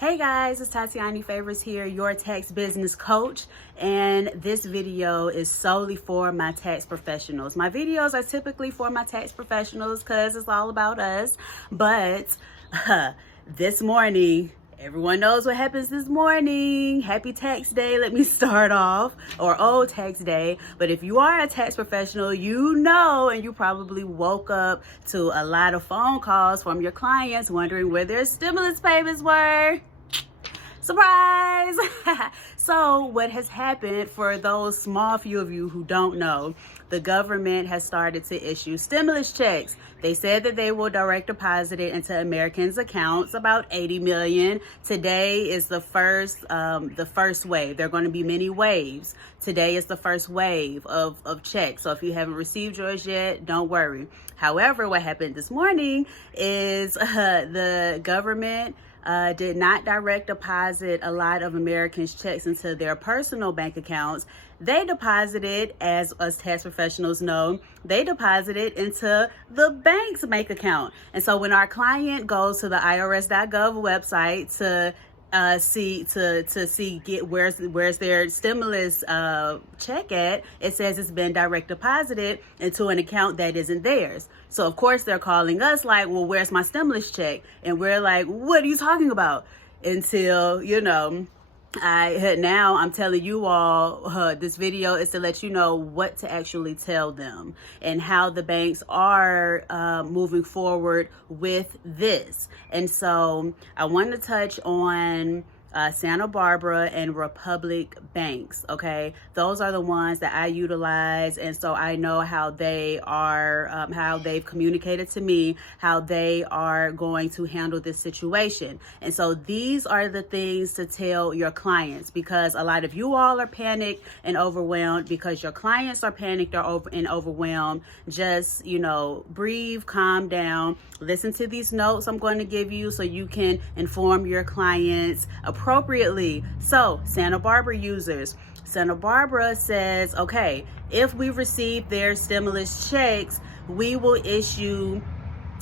Hey guys, it's Tatiani Favors here, your tax business coach, and this video is solely for my tax professionals. My videos are typically for my tax professionals because it's all about us, but this morning, everyone knows what happens this morning. Happy tax day, let me start off, or old tax day. But if you are a tax professional, you know, and you probably woke up to a lot of phone calls from your clients wondering where their stimulus payments were. Surprise! So what has happened, for those small few of you who don't know, the government has started to issue stimulus checks. They said that they will direct deposit it into Americans' accounts, about 80 million. Today is the first wave. There are going to be many waves. Today is the first wave of checks. So if you haven't received yours yet, don't worry. However, what happened this morning is the government did not direct deposit a lot of Americans' checks into their personal bank accounts. They deposited, as us tax professionals know, they deposited into the bank's bank account. And so when our client goes to the irs.gov website to get where's their stimulus check at, it says it's been direct deposited into an account that isn't theirs. So of course they're calling us like, well, where's my stimulus check? And we're like, what are you talking about? Until, now I'm telling you all, this video is to let you know what to actually tell them and how the banks are moving forward with this. And so I want to touch on Santa Barbara and Republic banks. Okay, those are the ones that I utilize, and so I know how they are, how they've communicated to me how they are going to handle this situation. And so these are the things to tell your clients, because a lot of you all are panicked and overwhelmed because your clients are panicked or overwhelmed. Just breathe, calm down, listen to these notes I'm going to give you so you can inform your clients appropriately. So Santa Barbara users, Santa Barbara says, okay, if we receive their stimulus checks, we will issue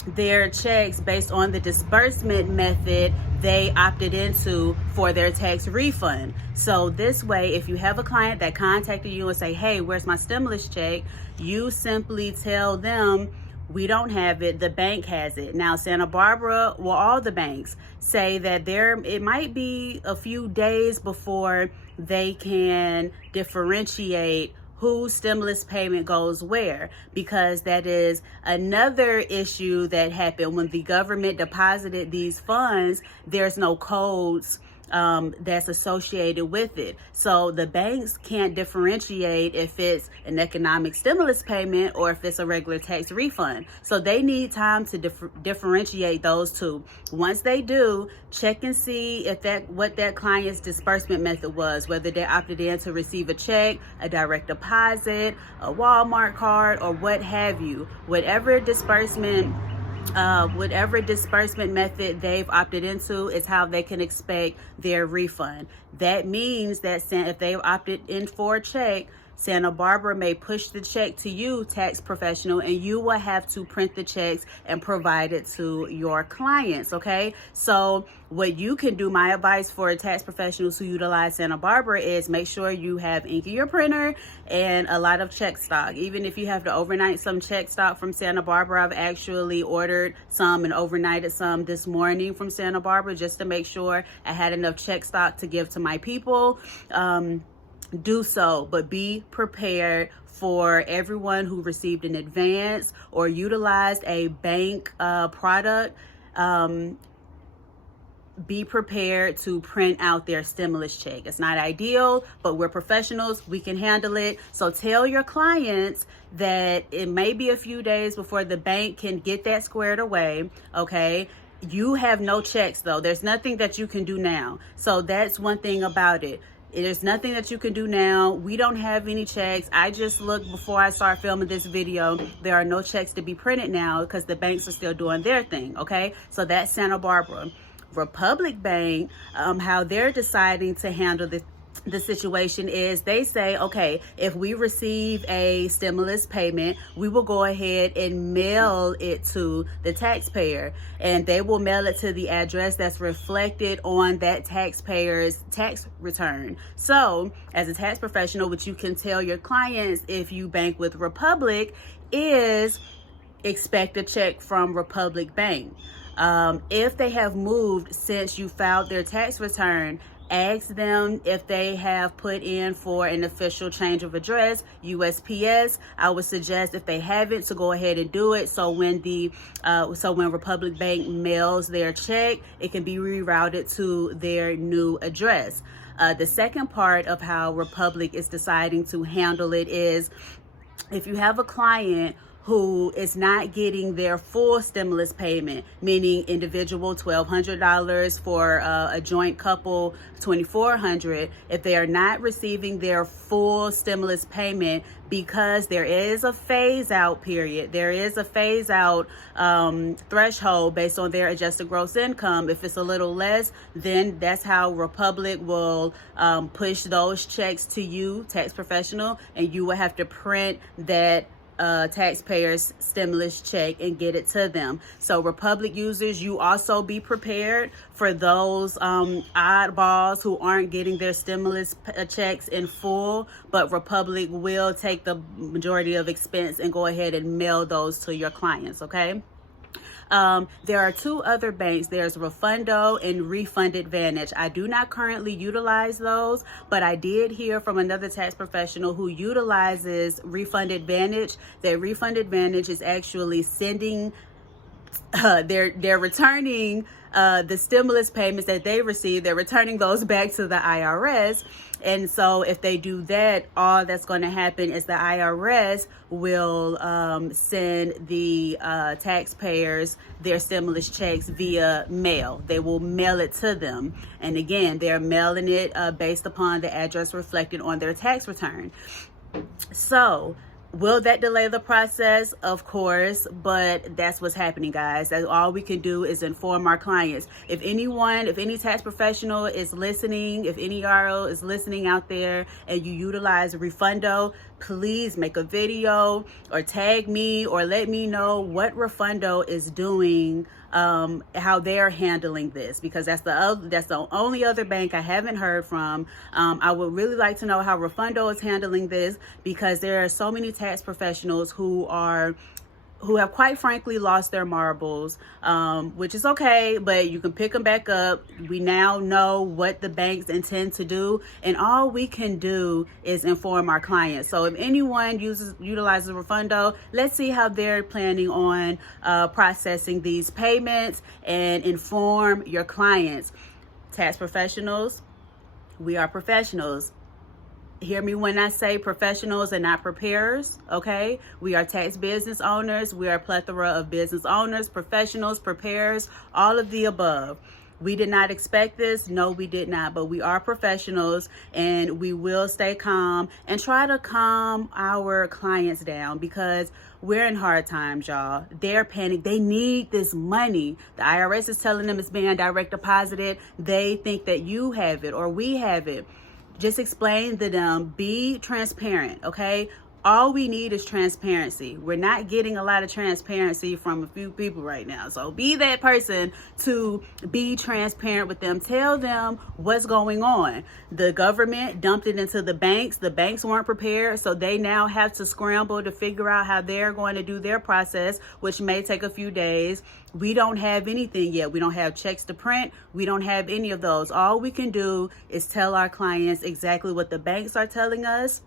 their checks based on the disbursement method they opted into for their tax refund. So this way, if you have a client that contacted you and say, hey, where's my stimulus check? You simply tell them, we don't have it, the bank has it. Now, Santa Barbara, well, all the banks say that it might be a few days before they can differentiate whose stimulus payment goes where, because that is another issue that happened when the government deposited these funds. There's no codes that's associated with it. So the banks can't differentiate if it's an economic stimulus payment or if it's a regular tax refund. So they need time to differentiate those two. Once they do, check and see if what that client's disbursement method was, whether they opted in to receive a check, a direct deposit, a Walmart card, or what have you. Whatever disbursement method they've opted into is how they can expect their refund. That means that if they've opted in for a check, Santa Barbara may push the check to you, tax professional, and you will have to print the checks and provide it to your clients, okay? So what you can do, my advice for tax professionals who utilize Santa Barbara, is make sure you have ink in your printer and a lot of check stock. Even if you have to overnight some check stock from Santa Barbara, I've actually ordered some and overnighted some this morning from Santa Barbara just to make sure I had enough check stock to give to my people. Do so, but be prepared. For everyone who received an advance or utilized a bank product, be prepared to print out their stimulus check. It's not ideal, but we're professionals, we can handle it. So tell your clients that it may be a few days before the bank can get that squared away, okay? You have no checks though. There's nothing that you can do now. So that's one thing about it. There's nothing that you can do now. We don't have any checks. I just looked before I start filming this video. There are no checks to be printed now because the banks are still doing their thing, okay? So that's Santa Barbara. Republic Bank, how they're deciding to handle the situation is they say, okay, if we receive a stimulus payment, we will go ahead and mail it to the taxpayer, and they will mail it to the address that's reflected on that taxpayer's tax return. So as a tax professional, what you can tell your clients if you bank with Republic is expect a check from Republic Bank. If they have moved since you filed their tax return, ask them if they have put in for an official change of address, USPS. I would suggest if they haven't to go ahead and do it. So when when Republic Bank mails their check, it can be rerouted to their new address. The second part of how Republic is deciding to handle it is if you have a client who is not getting their full stimulus payment, meaning individual $1,200 for a joint couple $2,400, if they are not receiving their full stimulus payment because there is a phase out period, there is a phase out threshold based on their adjusted gross income. If it's a little less, then that's how Republic will push those checks to you, tax professional, and you will have to print that taxpayers stimulus check and get it to them. So Republic users, you also be prepared for those oddballs who aren't getting their stimulus checks in full, but Republic will take the majority of expense and go ahead and mail those to your clients, okay? There are two other banks. There's Refundo and Refund Advantage. I do not currently utilize those, but I did hear from another tax professional who utilizes Refund Advantage that Refund Advantage is actually sending they're returning the stimulus payments that they received. They're returning those back to the IRS. And so if they do that, all that's going to happen is the IRS will send the taxpayers their stimulus checks via mail. They will mail it to them. And again, they're mailing it based upon the address reflected on their tax return. So will that delay the process? Of course, but that's what's happening, guys. That's all we can do is inform our clients. If any tax professional is listening, if any RO is listening out there and you utilize Refundo, please make a video or tag me or let me know what Refundo is doing, how they're handling this, because that's the only other bank I haven't heard from. I would really like to know how Refundo is handling this, because there are so many tax professionals who have quite frankly lost their marbles, which is okay, but you can pick them back up. We now know what the banks intend to do, and all we can do is inform our clients. So if anyone utilizes Refundo, let's see how they're planning on processing these payments and inform your clients. Tax professionals, we are professionals. Hear me when I say professionals and not preparers, okay? We are tax business owners. We are a plethora of business owners, professionals, preparers, all of the above. We did not expect this. No, we did not. But we are professionals, and we will stay calm and try to calm our clients down, because we're in hard times, y'all. They're panicked. They need this money. The IRS is telling them it's being direct deposited. They think that you have it or we have it. Just explain to them, be transparent, okay? All we need is transparency. We're not getting a lot of transparency from a few people right now. So be that person to be transparent with them. Tell them what's going on. The government dumped it into the banks. The banks weren't prepared, so they now have to scramble to figure out how they're going to do their process, which may take a few days. We don't have anything yet. We don't have checks to print. We don't have any of those. All we can do is tell our clients exactly what the banks are telling us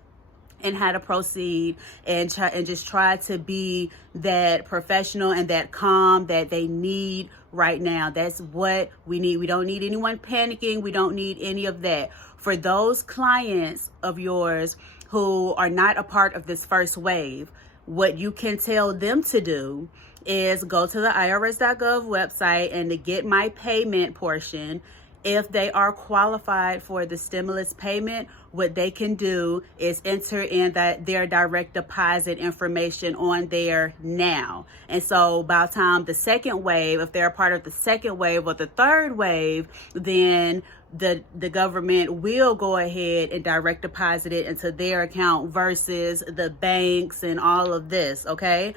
and how to proceed, and just try to be that professional and that calm that they need right now. That's what we need. We don't need anyone panicking. We don't need any of that. For those clients of yours who are not a part of this first wave, what you can tell them to do is go to the irs.gov website, and to get my payment portion, If they are qualified for the stimulus payment, what they can do is enter in their direct deposit information on there now. And so by the time the second wave, if they're a part of the second wave or the third wave, then the government will go ahead and direct deposit it into their account versus the banks and all of this, okay?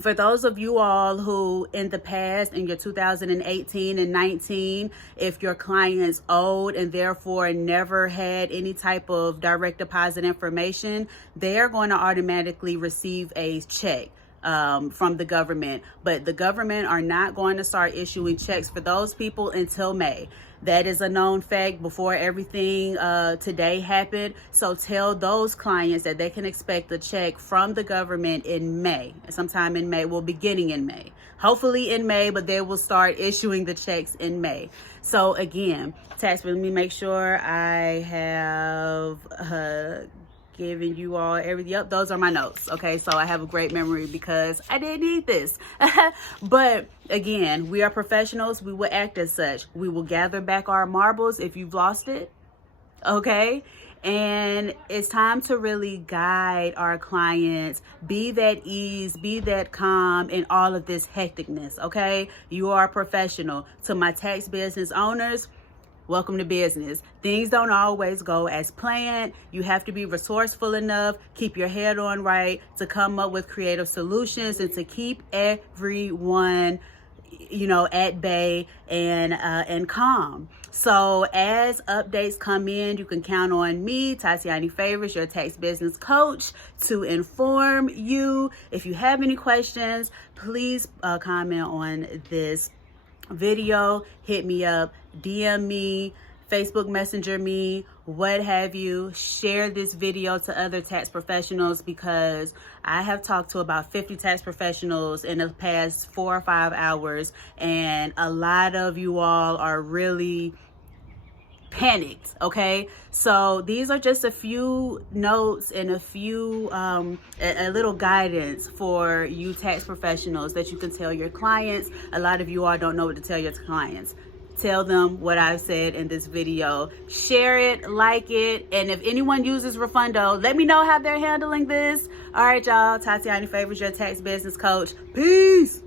For those of you all who in the past, in your 2018 and 19, if your clients owed and therefore never had any type of direct deposit information, they're going to automatically receive a check from the government. But the government are not going to start issuing checks for those people until May. That is a known fact before everything today happened. So tell those clients that they can expect a check from the government in May. Sometime in May, well, beginning in May. Hopefully in May, but they will start issuing the checks in May. So again, taxpayer, let me make sure I have giving you all everything. Yep, those are my notes. Okay, so I have a great memory because I didn't need this. But again, we are professionals. We will act as such. We will gather back our marbles if you've lost it. Okay, and it's time to really guide our clients, be that ease, be that calm in all of this hecticness. Okay, you are a professional. To my tax business owners, welcome to business. Things don't always go as planned. You have to be resourceful enough, keep your head on right to come up with creative solutions and to keep everyone, at bay and calm. So as updates come in, you can count on me, Tatiana Favors, your tax business coach, to inform you. If you have any questions, please comment on this video, hit me up, DM me, Facebook Messenger me, what have you. Share this video to other tax professionals because I have talked to about 50 tax professionals in the past 4 or 5 hours, and a lot of you all are really panicked. Okay, so these are just a few notes and a few a little guidance for you tax professionals that you can tell your clients. A lot of you all don't know what to tell your clients. Tell them what I've said in this video. Share it, like it, and if anyone uses Refundo, let me know how they're handling this. All right, y'all. Tatiana Favors, your tax business coach. Peace.